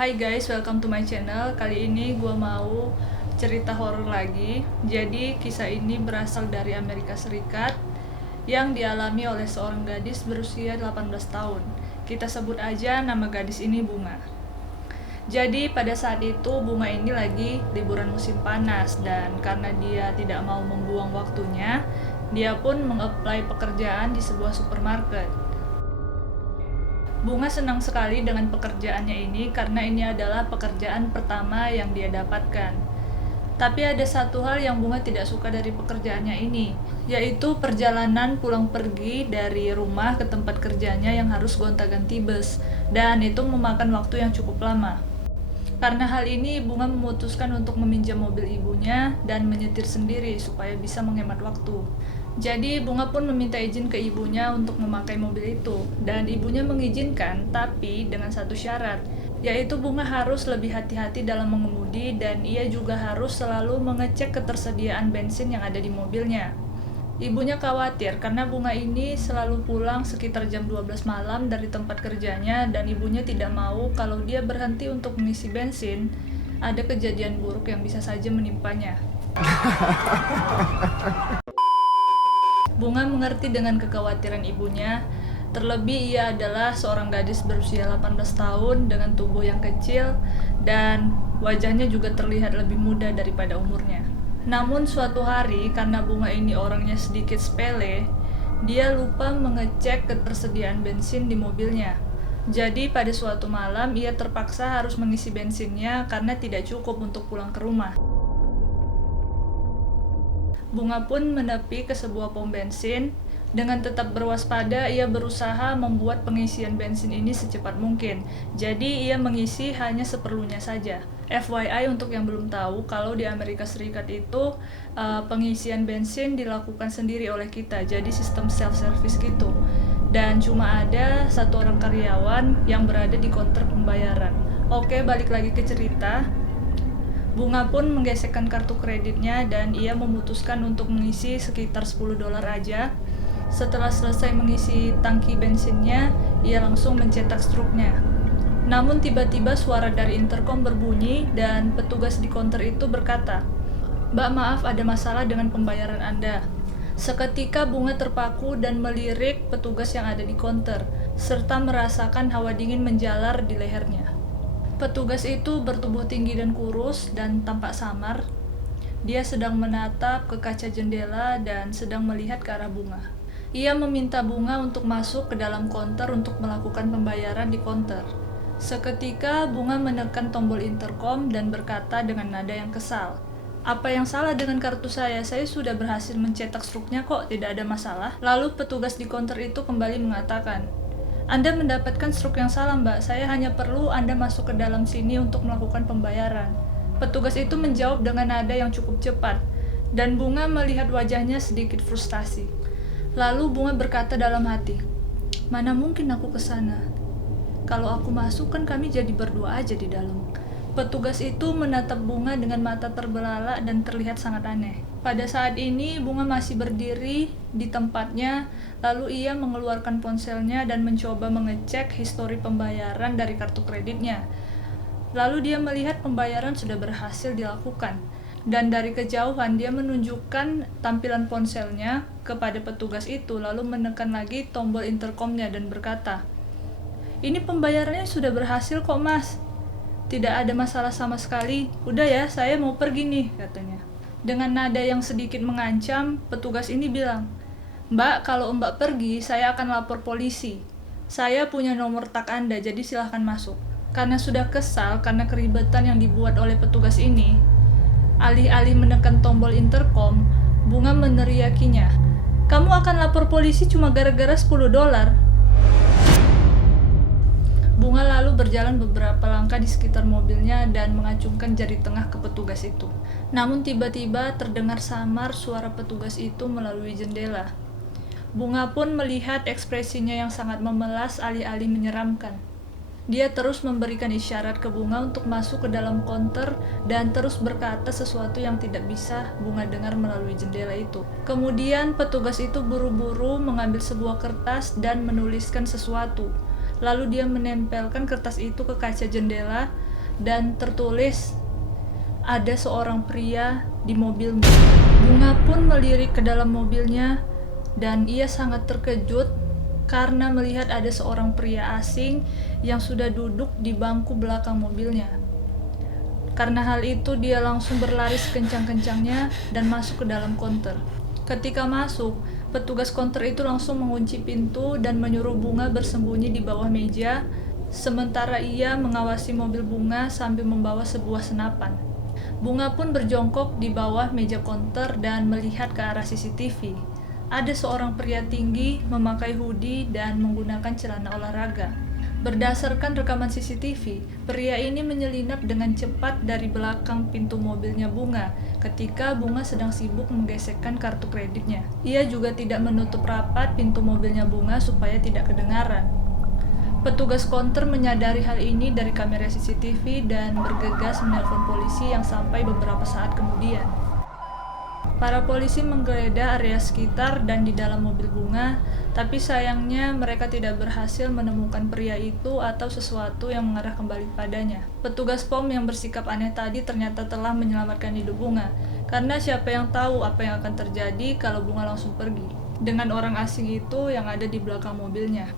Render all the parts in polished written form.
Hai guys, welcome to my channel. Kali ini gue mau cerita horor lagi. Jadi kisah ini berasal dari Amerika Serikat yang dialami oleh seorang gadis berusia 18 tahun. Kita sebut aja nama gadis ini Bunga. Jadi pada saat itu Bunga ini lagi liburan musim panas, dan karena dia tidak mau membuang waktunya, dia pun mengapply pekerjaan di sebuah supermarket. Bunga senang sekali dengan pekerjaannya ini karena ini adalah pekerjaan pertama yang dia dapatkan. Tapi ada satu hal yang Bunga tidak suka dari pekerjaannya ini, yaitu perjalanan pulang pergi dari rumah ke tempat kerjanya yang harus gonta-ganti bus, dan itu memakan waktu yang cukup lama. Karena hal ini, Bunga memutuskan untuk meminjam mobil ibunya dan menyetir sendiri supaya bisa menghemat waktu. Jadi Bunga pun meminta izin ke ibunya untuk memakai mobil itu, dan ibunya mengizinkan, tapi dengan satu syarat, yaitu Bunga harus lebih hati-hati dalam mengemudi dan ia juga harus selalu mengecek ketersediaan bensin yang ada di mobilnya. Ibunya khawatir karena Bunga ini selalu pulang sekitar jam 12 malam dari tempat kerjanya, dan ibunya tidak mau kalau dia berhenti untuk mengisi bensin, ada kejadian buruk yang bisa saja menimpanya. Bunga mengerti dengan kekhawatiran ibunya, terlebih ia adalah seorang gadis berusia 18 tahun dengan tubuh yang kecil dan wajahnya juga terlihat lebih muda daripada umurnya. Namun suatu hari, karena Bunga ini orangnya sedikit sepele, dia lupa mengecek ketersediaan bensin di mobilnya. Jadi pada suatu malam ia terpaksa harus mengisi bensinnya karena tidak cukup untuk pulang ke rumah. Bunga pun menepi ke sebuah pom bensin. Dengan tetap berwaspada, ia berusaha membuat pengisian bensin ini secepat mungkin. Jadi ia mengisi hanya seperlunya saja. FYI untuk yang belum tahu, kalau di Amerika Serikat itu pengisian bensin dilakukan sendiri oleh kita. Jadi sistem self-service gitu. Dan cuma ada satu orang karyawan yang berada di counter pembayaran. Oke, balik lagi ke cerita. Bunga pun menggesekkan kartu kreditnya dan ia memutuskan untuk mengisi sekitar $10 aja. Setelah selesai mengisi tangki bensinnya, ia langsung mencetak struknya. Namun tiba-tiba suara dari intercom berbunyi dan petugas di counter itu berkata, "Mbak, maaf, ada masalah dengan pembayaran Anda." Seketika Bunga terpaku dan melirik petugas yang ada di counter, serta merasakan hawa dingin menjalar di lehernya. Petugas itu bertubuh tinggi dan kurus dan tampak samar. Dia sedang menatap ke kaca jendela dan sedang melihat ke arah Bunga. Ia meminta Bunga untuk masuk ke dalam konter untuk melakukan pembayaran di konter. Seketika Bunga menekan tombol intercom dan berkata dengan nada yang kesal, "Apa yang salah dengan kartu saya? Saya sudah berhasil mencetak struknya kok, tidak ada masalah." Lalu petugas di konter itu kembali mengatakan, "Anda mendapatkan struk yang salah, Mbak. Saya hanya perlu Anda masuk ke dalam sini untuk melakukan pembayaran." Petugas itu menjawab dengan nada yang cukup cepat, dan Bunga melihat wajahnya sedikit frustasi. Lalu Bunga berkata dalam hati, "Mana mungkin aku ke sana? Kalau aku masuk kan kami jadi berdua aja di dalam." Petugas itu menatap Bunga dengan mata terbelalak dan terlihat sangat aneh. Pada saat ini Bunga masih berdiri di tempatnya, lalu ia mengeluarkan ponselnya dan mencoba mengecek histori pembayaran dari kartu kreditnya. Lalu dia melihat pembayaran sudah berhasil dilakukan, dan dari kejauhan dia menunjukkan tampilan ponselnya kepada petugas itu, lalu menekan lagi tombol intercomnya dan berkata, "Ini pembayarannya sudah berhasil kok, Mas. Tidak ada masalah sama sekali. Udah ya, saya mau pergi nih," katanya. Dengan nada yang sedikit mengancam, petugas ini bilang, "Mbak, kalau Mbak pergi, saya akan lapor polisi. Saya punya nomor tak Anda, jadi silahkan masuk." Karena sudah kesal karena keribetan yang dibuat oleh petugas ini, alih-alih menekan tombol intercom, Bunga meneriakinya, "Kamu akan lapor polisi cuma gara-gara $10?" Bunga lalu berjalan beberapa langkah di sekitar mobilnya dan mengacungkan jari tengah ke petugas itu. Namun tiba-tiba terdengar samar suara petugas itu melalui jendela. Bunga pun melihat ekspresinya yang sangat memelas alih-alih menyeramkan. Dia terus memberikan isyarat ke Bunga untuk masuk ke dalam konter dan terus berkata sesuatu yang tidak bisa Bunga dengar melalui jendela itu. Kemudian petugas itu buru-buru mengambil sebuah kertas dan menuliskan sesuatu. Lalu dia menempelkan kertas itu ke kaca jendela dan tertulis ada seorang pria di mobilmu. Bunga pun melirik ke dalam mobilnya dan ia sangat terkejut karena melihat ada seorang pria asing yang sudah duduk di bangku belakang mobilnya. Karena hal itu dia langsung berlari sekencang-kencangnya dan masuk ke dalam konter. Ketika masuk, petugas konter itu langsung mengunci pintu dan menyuruh Bunga bersembunyi di bawah meja, sementara ia mengawasi mobil Bunga sambil membawa sebuah senapan. Bunga pun berjongkok di bawah meja konter dan melihat ke arah CCTV. Ada seorang pria tinggi memakai hoodie dan menggunakan celana olahraga. Berdasarkan rekaman CCTV, pria ini menyelinap dengan cepat dari belakang pintu mobilnya Bunga ketika Bunga sedang sibuk menggesekkan kartu kreditnya. Ia juga tidak menutup rapat pintu mobilnya Bunga supaya tidak kedengaran. Petugas konter menyadari hal ini dari kamera CCTV dan bergegas menelpon polisi yang sampai beberapa saat kemudian. Para polisi menggeledah area sekitar dan di dalam mobil Bunga, tapi sayangnya mereka tidak berhasil menemukan pria itu atau sesuatu yang mengarah kembali padanya. Petugas POM yang bersikap aneh tadi ternyata telah menyelamatkan hidup Bunga, karena siapa yang tahu apa yang akan terjadi kalau Bunga langsung pergi dengan orang asing itu yang ada di belakang mobilnya.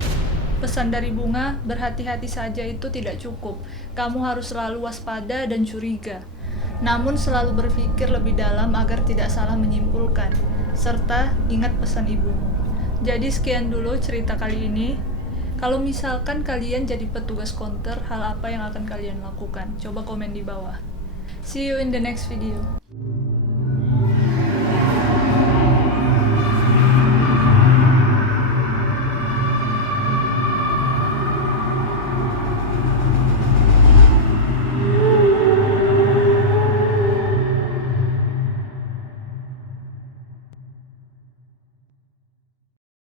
Pesan dari Bunga, berhati-hati saja itu tidak cukup. Kamu harus selalu waspada dan curiga. Namun selalu berpikir lebih dalam agar tidak salah menyimpulkan. Serta ingat pesan ibumu. Jadi sekian dulu cerita kali ini. Kalau misalkan kalian jadi petugas konter, hal apa yang akan kalian lakukan? Coba komen di bawah. See you in the next video.